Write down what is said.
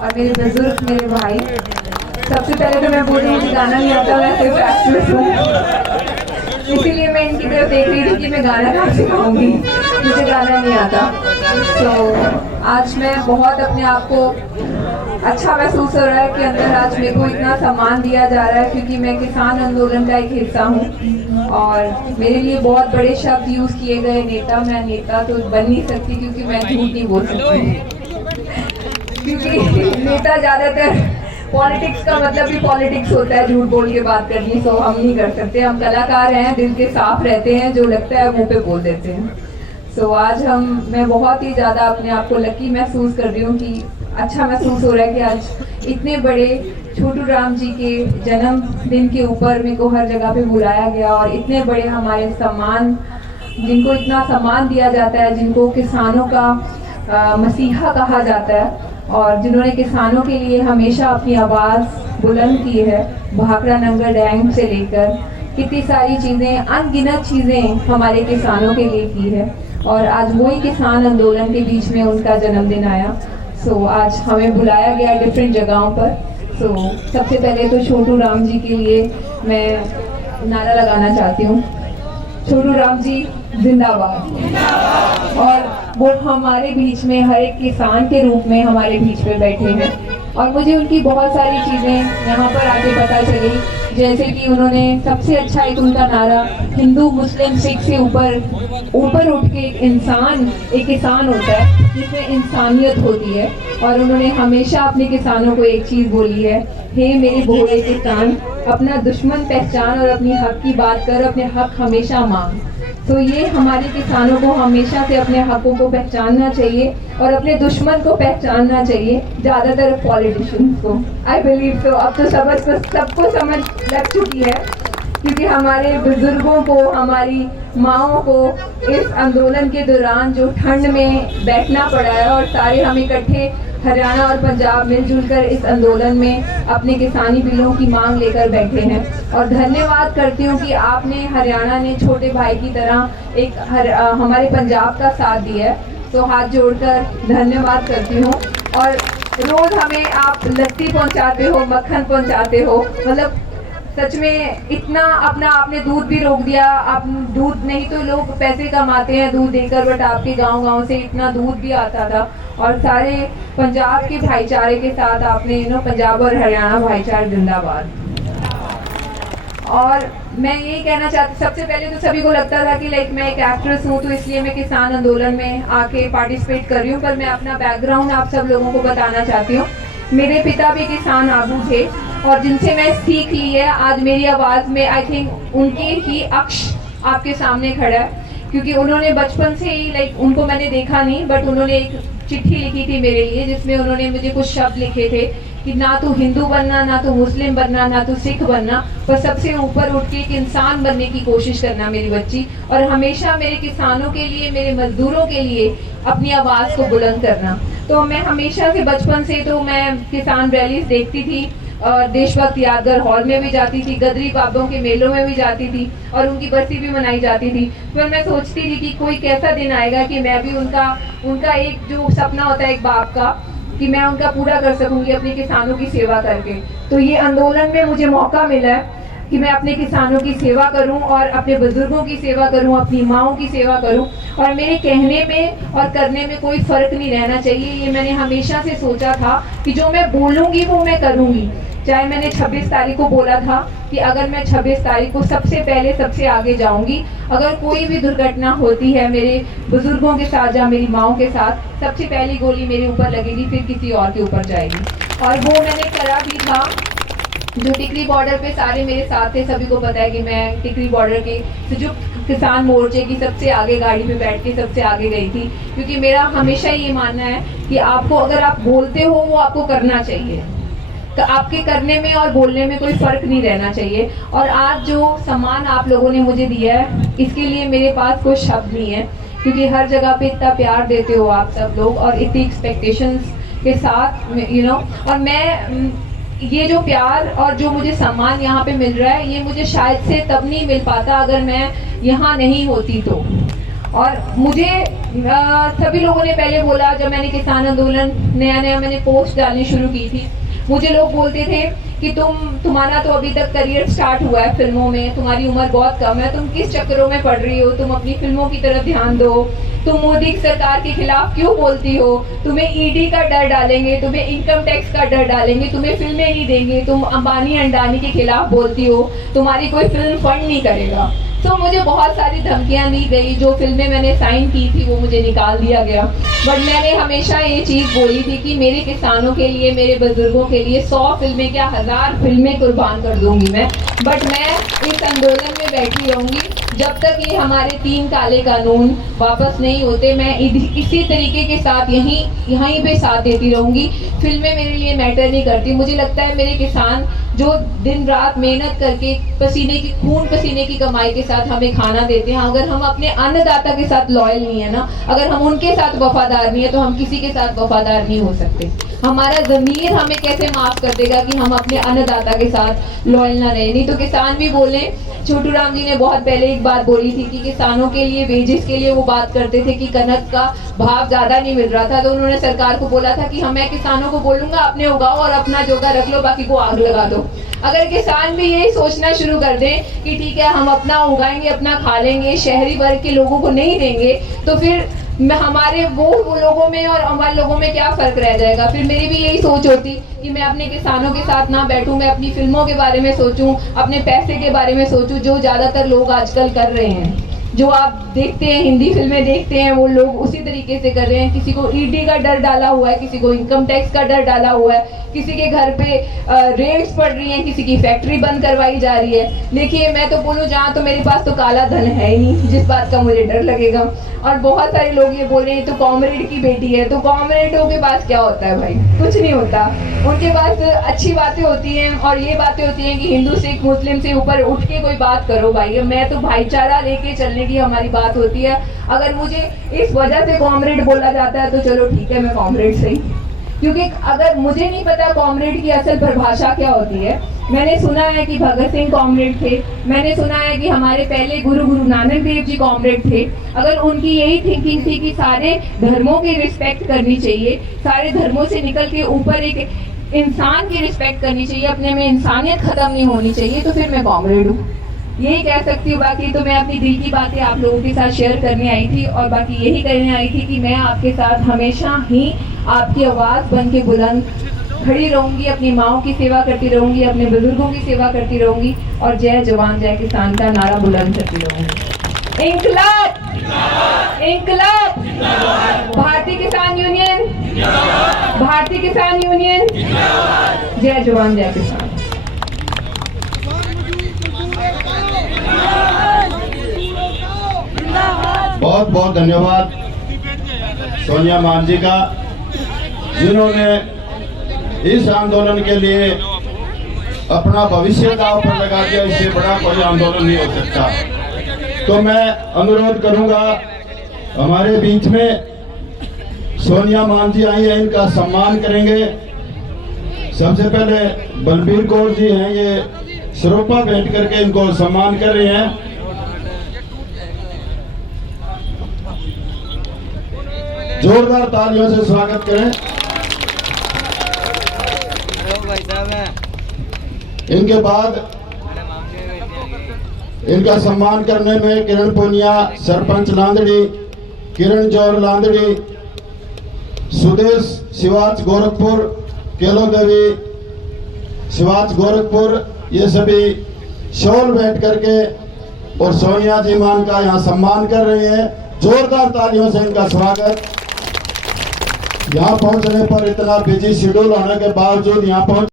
और मेरे बुजुर्ग, मेरे भाई। सबसे पहले तो मैं बोल रही हूँ कि गाना नहीं आता, मैं सिर्फ एक्ट्रेस हूँ, इसीलिए मैं इनकी तरफ देख रही थी कि मैं गाना कहाँ से गाऊंगी, मुझे गाना नहीं आता। तो आज मैं बहुत अपने आप को अच्छा महसूस हो रहा है कि अंदर आज मेरे को इतना सम्मान दिया जा रहा है, क्योंकि मैं किसान आंदोलन का एक हिस्सा हूँ। और मेरे लिए बहुत बड़े शब्द यूज़ किए गए, नेता। मैं नेता तो बन नहीं सकती, क्योंकि मैं झूठ नहीं बोल सकती, क्योंकि नेता ज़्यादातर पॉलिटिक्स का मतलब भी पॉलिटिक्स होता है, झूठ बोल के बात करनी, सो हम नहीं कर सकते। हम कलाकार हैं, दिल के साफ रहते हैं, जो लगता है मुंह पे बोल देते हैं। सो आज मैं बहुत ही ज़्यादा अपने आप को लकी महसूस कर रही हूँ कि अच्छा महसूस हो रहा है कि आज इतने बड़े छोटू राम जी के जन्मदिन के ऊपर मेरे को हर जगह पे बुलाया गया, और इतने बड़े हमारे सम्मान, जिनको इतना सम्मान दिया जाता है, जिनको किसानों का मसीहा कहा जाता है, और जिन्होंने किसानों के लिए हमेशा अपनी आवाज़ बुलंद की है, भाखड़ा नंगर डैम से लेकर कितनी सारी चीज़ें, अनगिनत चीज़ें हमारे किसानों के लिए की है। और आज वही किसान आंदोलन के बीच में उनका जन्मदिन आया। सो आज हमें बुलाया गया डिफरेंट जगहों पर। सो सबसे पहले तो छोटू राम जी के लिए मैं नारा लगाना चाहती हूँ, छोटू राम जी जिंदाबाद। और वो हमारे बीच में हर एक किसान के रूप में हमारे बीच में बैठे हैं, और मुझे उनकी बहुत सारी चीज़ें यहाँ पर आके पता चली, जैसे कि उन्होंने सबसे अच्छा एक उनका नारा, हिंदू मुस्लिम सिख से ऊपर उठ के एक किसान होता है, जिसमें इंसानियत होती है। और उन्होंने हमेशा अपने किसानों को एक चीज़ बोली है, हे मेरे भोले किसान, अपना दुश्मन पहचान और अपनी हक की बात कर, अपने हक हमेशा मांग। तो ये हमारे किसानों को हमेशा से अपने हकों को पहचानना चाहिए और अपने दुश्मन को पहचानना चाहिए, ज़्यादातर पॉलिटिशियंस को। आई बिलीव तो अब तो सबको समझ लग चुकी है, क्योंकि हमारे बुजुर्गों को, हमारी माँओं को इस आंदोलन के दौरान जो ठंड में बैठना पड़ा है, और सारे हम इकट्ठे हरियाणा और पंजाब मिलजुल कर इस आंदोलन में अपने किसानी बिलों की मांग लेकर बैठे हैं। और धन्यवाद करती हूँ कि आपने, हरियाणा ने छोटे भाई की तरह एक हमारे पंजाब का साथ दिया है। तो हाथ जोड़कर धन्यवाद करती हूँ। और रोज़ हमें आप लस्सी पहुँचाते हो, मक्खन पहुँचाते हो, मतलब सच में इतना अपना आपने दूध भी रोक दिया। आप दूध, नहीं तो लोग पैसे कमाते हैं दूध देकर, बट आपके गांव से इतना दूध भी आता था। और सारे पंजाब के भाईचारे के साथ आपने पंजाब और हरियाणा भाईचारा जिंदाबाद। और मैं यही कहना चाहती, सबसे पहले तो सभी को लगता था कि मैं एक एक्ट्रेस हूँ, तो इसलिए मैं किसान आंदोलन में आके पार्टिसिपेट कर रही हूँ। पर मैं अपना बैकग्राउंड आप सब लोगों को बताना चाहती हूँ। मेरे पिता भी किसान आबू थे, और जिनसे मैं सीख ली है। आज मेरी आवाज़ में आई थिंक उनके ही अक्ष आपके सामने खड़ा है, क्योंकि उन्होंने बचपन से ही उनको मैंने देखा नहीं, बट उन्होंने एक चिट्ठी लिखी थी मेरे लिए, जिसमें उन्होंने मुझे कुछ शब्द लिखे थे कि ना तो हिंदू बनना, ना तो मुस्लिम बनना, ना तो सिख बनना, पर सबसे ऊपर उठ के एक इंसान बनने की कोशिश करना मेरी बच्ची। और हमेशा मेरे किसानों के लिए, मेरे मजदूरों के लिए अपनी आवाज़ को बुलंद करना। तो मैं हमेशा से, बचपन से तो मैं किसान रैलीज देखती थी, और देशभक्त यादगार हॉल में भी जाती थी, गदरी बाबों के मेलों में भी जाती थी, और उनकी बरसी भी मनाई जाती थी। फिर मैं सोचती थी कि कोई कैसा दिन आएगा कि मैं भी उनका एक जो सपना होता है एक बाप का, कि मैं उनका पूरा कर सकूंगी अपने किसानों की सेवा करके। तो ये आंदोलन में मुझे मौका मिला है कि मैं अपने किसानों की सेवा करूं, और अपने बुजुर्गों की सेवा करूं, अपनी माँओं की सेवा करूं। और मेरे कहने में और करने में कोई फ़र्क नहीं रहना चाहिए। ये मैंने हमेशा से सोचा था कि जो मैं बोलूँगी वो मैं करूँगी। चाहे मैंने 26 तारीख को बोला था कि अगर मैं 26 तारीख को सबसे पहले सबसे आगे जाऊंगी, अगर कोई भी दुर्घटना होती है मेरे बुजुर्गों के साथ या मेरी माँओं के साथ, सबसे पहली गोली मेरे ऊपर लगेगी, फिर किसी और के ऊपर जाएगी। और वो मैंने करा भी था। जो टिकरी बॉर्डर पे सारे मेरे साथ थे, सभी को पता है कि मैं टिकरी बॉर्डर के संयुक्त किसान मोर्चे की सबसे आगे गाड़ी पे बैठ के सबसे आगे गई थी, क्योंकि मेरा हमेशा ये मानना है कि आपको, अगर आप बोलते हो, वो आपको करना चाहिए। तो आपके करने में और बोलने में कोई फ़र्क नहीं रहना चाहिए। और आज जो सम्मान आप लोगों ने मुझे दिया है, इसके लिए मेरे पास कोई शब्द नहीं है, क्योंकि हर जगह पे इतना प्यार देते हो आप सब लोग, और इतनी एक्सपेक्टेशंस के साथ और मैं, ये जो प्यार और जो मुझे सम्मान यहाँ पे मिल रहा है, ये मुझे शायद से तब नहीं मिल पाता अगर मैं यहाँ नहीं होती तो। और मुझे सभी लोगों ने पहले बोला, जब मैंने किसान आंदोलन नया नया मैंने पोस्ट डालनी शुरू की थी, मुझे लोग बोलते थे कि तुम्हारा तो अभी तक करियर स्टार्ट हुआ है फिल्मों में, तुम्हारी उम्र बहुत कम है, तुम किस चक्करों में पड़ रही हो, तुम अपनी फिल्मों की तरफ ध्यान दो, तुम मोदी सरकार के खिलाफ क्यों बोलती हो, तुम्हें ईडी का डर डालेंगे, तुम्हें इनकम टैक्स का डर डालेंगे, तुम्हें फिल्में नहीं देंगे, तुम अंबानी अंडानी के खिलाफ बोलती हो, तुम्हारी कोई फिल्म फंड नहीं करेगा। तो मुझे बहुत सारी धमकियां दी गई, जो फिल्में मैंने साइन की थी वो मुझे निकाल दिया गया। बट मैंने हमेशा ये चीज़ बोली थी कि मेरे किसानों के लिए, मेरे बुजुर्गों के लिए 100 फिल्में क्या 1000 फिल्में कुर्बान कर दूंगी मैं। बट मैं इस आंदोलन में बैठी रहूंगी जब तक ये हमारे 3 काले कानून वापस नहीं होते। मैं इसी तरीके के साथ यहीं पे साथ देती रहूंगी। फिल्में मेरे लिए मैटर नहीं करती। मुझे लगता है मेरे किसान जो दिन रात मेहनत करके खून पसीने की कमाई के साथ हमें खाना देते हैं, अगर हम अपने अन्नदाता के साथ लॉयल नहीं है ना, अगर हम उनके साथ वफादार नहीं है, तो हम किसी के साथ वफादार नहीं हो सकते। हमारा ज़मीर हमें कैसे माफ़ कर देगा कि हम अपने अन्नदाता के साथ लॉयल ना रहे। नहीं तो किसान भी बोले, छोटू राम जी ने बहुत पहले एक बात बोली थी कि किसानों के लिए वेजेस के लिए वो बात करते थे कि कनक का भाव ज़्यादा नहीं मिल रहा था, तो उन्होंने सरकार को बोला था कि मैं किसानों को बोलूँगा अपने उगाओ और अपना जोगा रख लो, बाकी को आग लगा दो। अगर किसान भी यही सोचना शुरू कर दें कि ठीक है हम अपना उगाएंगे, अपना खा लेंगे, शहरी वर्ग के लोगों को नहीं देंगे, तो फिर हमारे वो लोगों में और हमारे लोगों में क्या फ़र्क रह जाएगा। फिर मेरी भी यही सोच होती कि मैं अपने किसानों के साथ ना बैठूं, मैं अपनी फिल्मों के बारे में सोचूं, अपने पैसे के बारे में सोचूं, जो ज़्यादातर लोग आजकल कर रहे हैं। जो आप देखते हैं, हिंदी फिल्में देखते हैं, वो लोग उसी तरीके से कर रहे हैं। किसी को ईडी का डर डाला हुआ है, किसी को इनकम टैक्स का डर डाला हुआ है, किसी के घर पे रेड्स पड़ रही हैं, किसी की फैक्ट्री बंद करवाई जा रही है। देखिए, मैं तो बोलूँ जहाँ तो मेरे पास तो काला धन है ही नहीं, जिस बात का मुझे डर लगेगा। और बहुत सारे लोग ये बोल रहे हैं तो कॉमरेड की बेटी है, तो कॉमरेडों के पास क्या होता है भाई? कुछ नहीं होता। उनके पास अच्छी बातें होती हैं और ये बातें होती हैं कि हिंदू सिख मुस्लिम से ऊपर उठ के कोई बात करो भाई। मैं तो भाईचारा लेके चलने की हमारी बात होती है। अगर मुझे इस वजह से कॉमरेड बोला जाता है तो चलो ठीक है, मैं कॉमरेड सही, क्योंकि अगर मुझे नहीं पता कॉमरेड की असल परिभाषा क्या होती है। मैंने सुना है कि भगत सिंह कॉमरेड थे, मैंने सुना है कि हमारे पहले गुरु नानक देव जी कॉमरेड थे। अगर उनकी यही थिंकिंग थी कि सारे धर्मों की रिस्पेक्ट करनी चाहिए, सारे धर्मों से निकल के ऊपर एक इंसान की रिस्पेक्ट करनी चाहिए, अपने में इंसानियत खत्म नहीं होनी चाहिए, तो फिर मैं कॉमरेड हूँ, यही कह सकती हूँ। बाकी तो मैं अपनी दिल की बातें आप लोगों के साथ शेयर करने आई थी, और बाकी यही करने आई थी कि मैं आपके साथ हमेशा ही आपकी आवाज़ बन के बुलंद खड़ी रहूँगी, अपनी माँओं की सेवा करती रहूँगी, अपने बुजुर्गों की सेवा करती रहूँगी, और जय जवान जय किसान का नारा बुलंद करती रहूँगी। इंकलाब, इंकलाब, भारतीय किसान यूनियन, भारतीय किसान यूनियन, जय जवान जय किसान। बहुत बहुत धन्यवाद सोनिया मान जी का, जिन्होंने इस आंदोलन के लिए अपना भविष्य दांव पर लगा दिया। इससे बड़ा कोई आंदोलन नहीं हो सकता। तो मैं अनुरोध करूंगा, हमारे बीच में सोनिया मान जी आई हैं, इनका सम्मान करेंगे। सबसे पहले बलबीर कौर जी हैं, ये सरोपा भेंट करके इनको सम्मान कर रहे हैं। जोरदार तालियों से स्वागत करें। इनके बाद इनका सम्मान करने में किरण पूनिया, सरपंच लांदड़ी, किरण जौर लांदड़ी, सुदेश शिवाज गोरखपुर, केलो देवी शिवाज गोरखपुर, ये सभी शॉल बैठ करके और सोनिया जी मान का यहाँ सम्मान कर रहे हैं। जोरदार तालियों से इनका स्वागत। यहाँ पहुंचने पर, इतना बिजी शेड्यूल होने के बावजूद यहाँ पहुंच